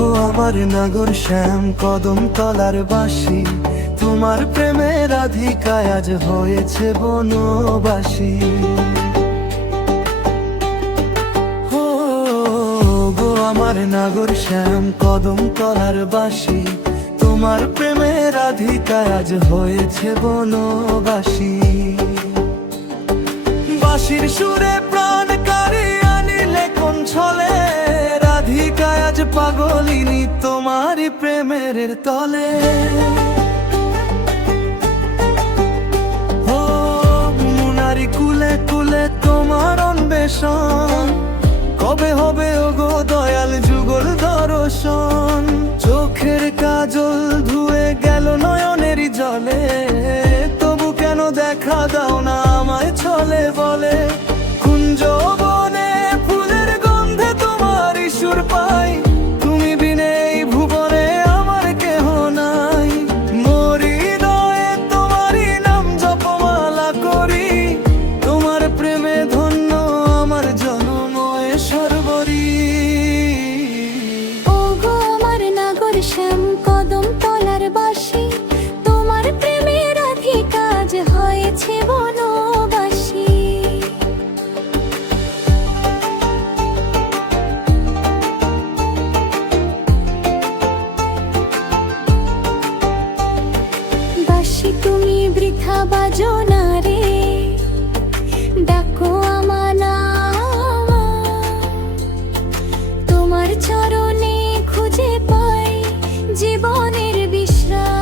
গো আমার নাগর শ্যাম কদম তলার বাসি, তোমার প্রেমের রাধিকায় আজ হয়েছে বনবাসী। ও গো আমার নাগর শ্যাম কদম তলার বাসি, তোমার প্রেমের রাধিকায় আজ হয়েছে বনবাসী। বাঁশির সুরে প্রাণ কাড়িয়ে আনিলে কোন ছলে, রাধিকায় আজ পাগলিনী তোমারই প্রেমের তলে। ও মুনারি কুলে কুলে তোমার অন্বেষণ, কবে হবে ওগো দয়াল যুগল দর্শন। চোখের কাজল ধুয়ে গেল নয়নেরই জলে, তবু কেন দেখা দাও না আমায় ছলে বলে। কুঞ্জ বনে ফুলের গন্ধে তোমার সুর পাই, তুমি বিনে এই ভুবনে আমার কেহ নাই। মোর হৃদয়ে তোমারই নাম জপমালা করি, তোমার প্রেমে ধন্য আমার জনম সর্বরী। ও গো আমার নাগর শ্যাম কদম তলার বাসি, তোমার প্রেমের রাধিকা আজ হয়েছে বনবাসী। বাসি তুমি বৃথা বাজো না রে, ডাকো আমার নাম। তোমার চরণে খুঁজে পাই জীবনের বিশ্রাম।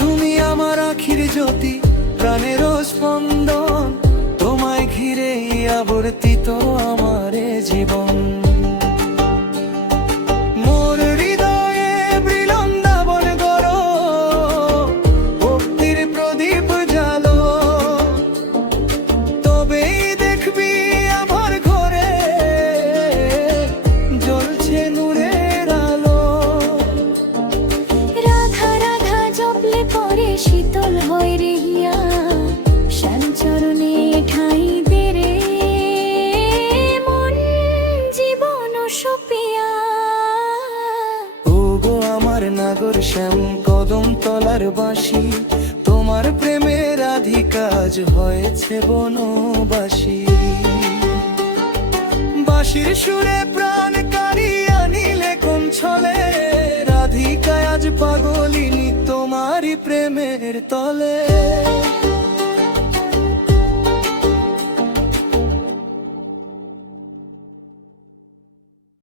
তুমি আমার আখির জ্যোতি, প্রাণের স্পন্দন, তোমায় ঘিরে আবর্তিত আমার জীবন। মোর হৃদয়ে বৃন্দাবন গড়ো, ভক্তির প্রদীপ জালো, তবেই দেখবি আমার ঘরে জ্বলছে নূরের আলো। রাধা রাধা জপলে পরে শীতল হয় রে হিয়া, শ্যাম চরণে ঠাঁই দে রে মন জীবন সুপিয়া। ও গো আমার নাগর শ্যাম কদম তলার বাসি, তোমার প্রেমের রাধিকা আজ হয়েছে বনবাসী। বাঁশির সুরে প্রাণ কাড়িয়ে আনিলে কোন ছলে, রাধিকায় আজ পাগলিনী তোমারই প্রেমের তলে।